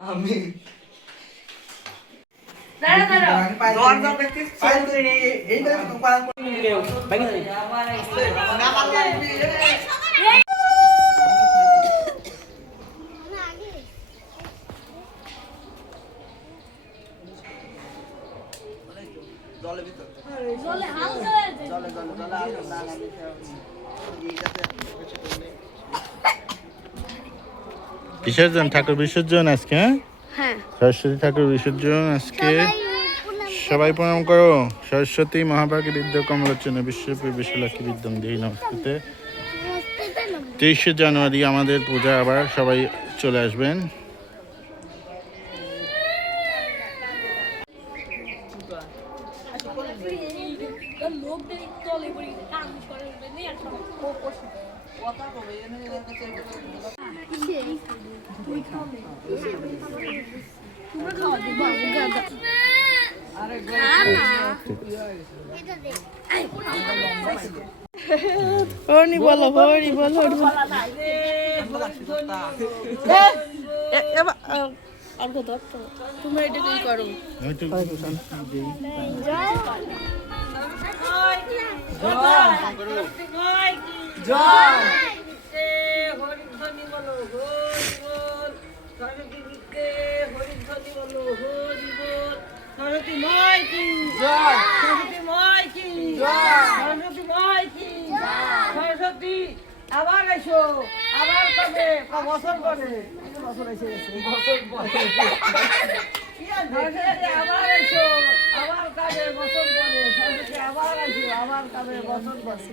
আমি বিসর্জন ঠাকুর বিসর্জন আজকে, হ্যাঁ সরস্বতী ঠাকুর বিসর্জন আজকে। সবাই প্রণাম করো। সরস্বতী মহাভাগী বিদ্যা কমলোচনে বিশ্বপী বিশ্বলক্ষ্মী বিদ্যম দেহি নমস্তে। 23শে জানুয়ারি আমাদের পূজা, আবার সবাই চলে আসবেন। হরি বলো, হরি বল, হরি বল। তুমি এটা কি করো? সরস্বতী মাই কি জয়, সরস্বতী মাই কি জয়, সরস্বতী মাই কি জয়। সরস্বতী আবার এসো, আবার কবে বছর পরে বছর এসে বছর পরে আবার এসো, আবার কবে বছর পরে সরস্বতী আবার এসো, আবার কবে বছর পরে।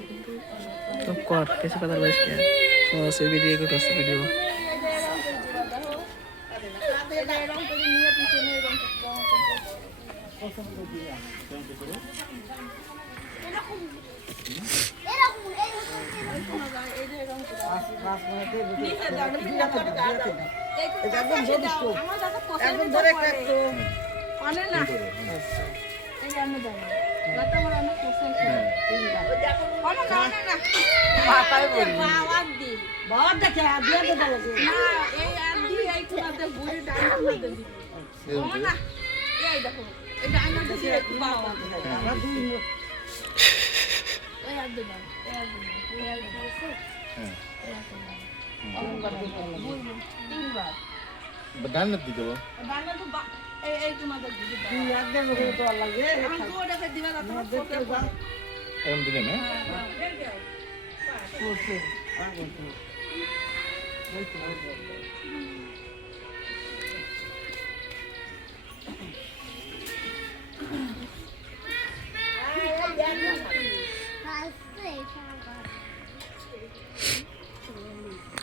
तो कर कैसे पता लगा इसके से वीडियो को कैसे वीडियो একদম ধরে কাটতো অনেক না দান না দিতে এরকম দিলে না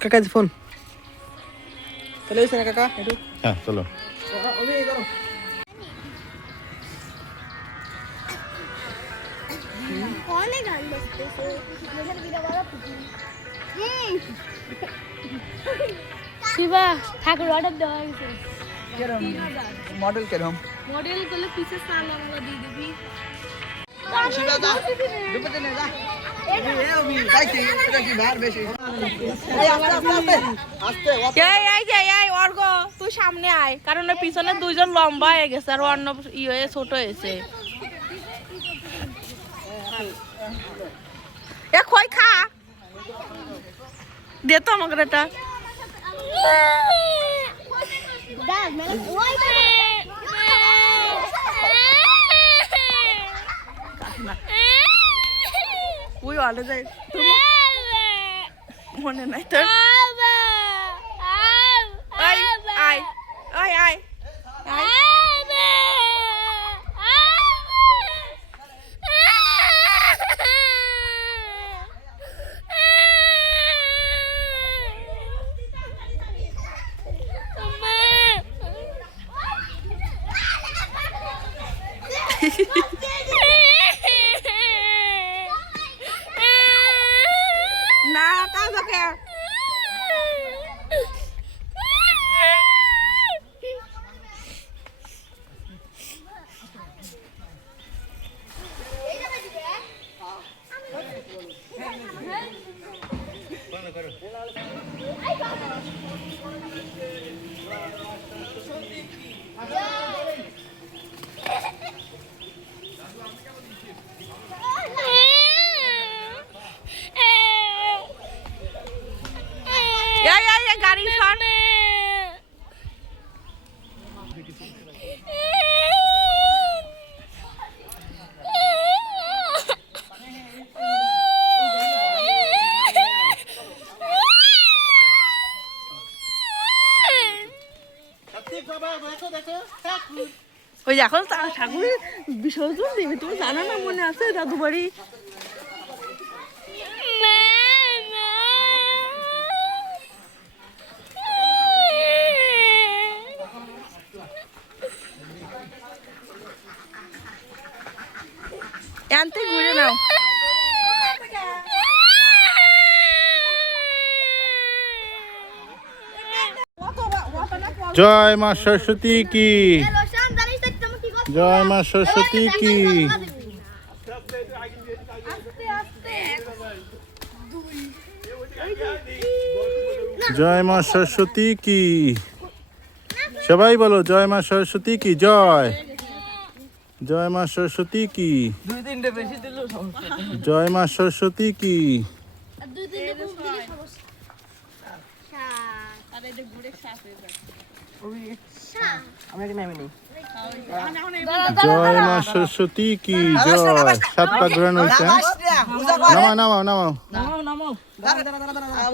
काका जी फोन चलो इसे काका हेडू হ্যাঁ চলো। शिवा ठाकुर ऑर्डर देवा है मॉडल के हम मॉडल को ले पीछे साल वाला दे देबी शिवा दा दुपट्टे ने दा ए अभी काई की এটা কি ভার বেশি এই আস্তে আস্তে এই অর্ঘ তুই সামনে আয়, কারণ ওর পিছনে দুইজন লম্বা হয়ে গেছে আর অন্য হয়ে ছোট হয়েছে। এ কই খা দে তো আমাকে এটা। ওই আলে যাই মনে নাই তোর। আয় আয় আয় আয় না কাজকে ওই যে এখন ঠাকুরের বিসর্জন দিবে, তুমি জানো না? মনে আছে দাদু বাড়ি? আনতে ঘুরে নাও। জয় মা সরস্বতী কি, জয় মা সরস্বতী কি, জয় মা সরস্বতী কি। সবাই বলো জয় মা সরস্বতী কি জয়, জয় মা সরস্বতী কি, 2-3টে বেশি দিলেও সমস্যা নেই। জয় মা সরস্বতী কি। আমি আগে নামে নেই। জয় মা সরস্বতী কি জয়। 7 পা ঘোরানো হয়েছে। নামাও নামাও নামাও। নামাও নামাও।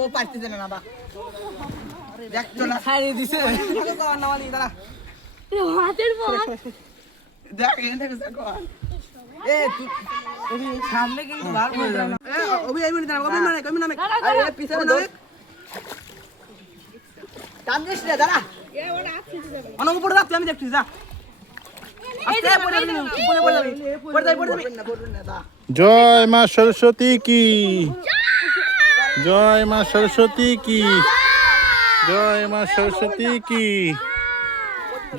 ও পারতেছে না বা দেখছো না ছাড়িয়ে দিছে। নামানি দাঁড়া হাতের পর দেখ এখান থেকে দেখো এ তুই সামনে কিন্তু বার হয়ে যাবে। অভি আইবনি দাঁড়া অভি মানে কই নামে আরে পিছনে নামে টান দিস রে দাঁড়া এ ওটা আছে যাবে অন উপরে রাখ আমি দেখছি যা আস্তে পড়ে যাবি উপরে পড়ে যাবি পড়ে যাবি না দা। জয় মা সরস্বতী কি, জয় মা সরস্বতী কি, জয় মা সরস্বতী কি,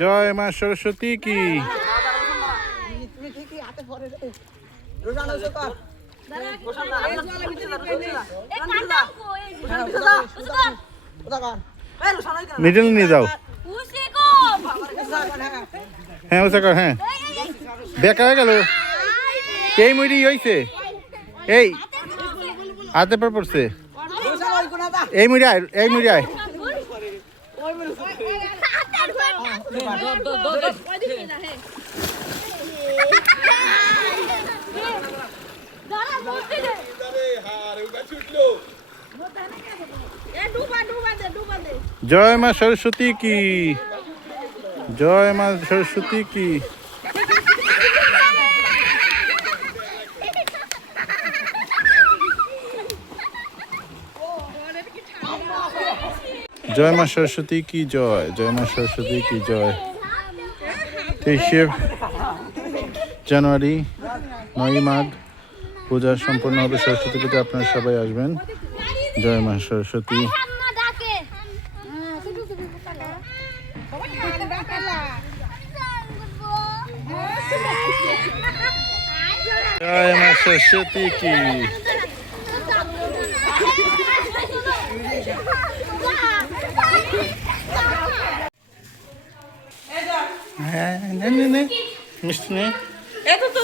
জয় মা সরস্বতী কি। তুমি ঠিকই হাতে পড়ে রে রোজান আছে কর বসান না এই জলে ভিতরে না এই কাটা কই ওদা কর এই রোজান ওই কেন মিডল নিয়ে যাও। উসে কম হ্যাঁ ওসা কর। হ্যাঁ বেকা হয়ে গেল। এই মুড়ি হইছে, এই হাতে পর পড়ছে। রোজান ওই কোনা দা এই মুড়ি আয়, এই মুড়ি আয়। জয় মা সরস্বতী কি, জয় মা সরস্বতী কি। জয় মা সরস্বতী কি জয়, জয় মা সরস্বতী কি জয়। 23শে জানুয়ারি 9ই মাঘ পূজা সম্পন্ন হবে, সরস্বতী পূজা। আপনারা সবাই আসবেন। জয় মা সরস্বতী। জয় মা সরস্বতী কি। হ্যাঁ নে নে নে মিষ্টি নে। এই তো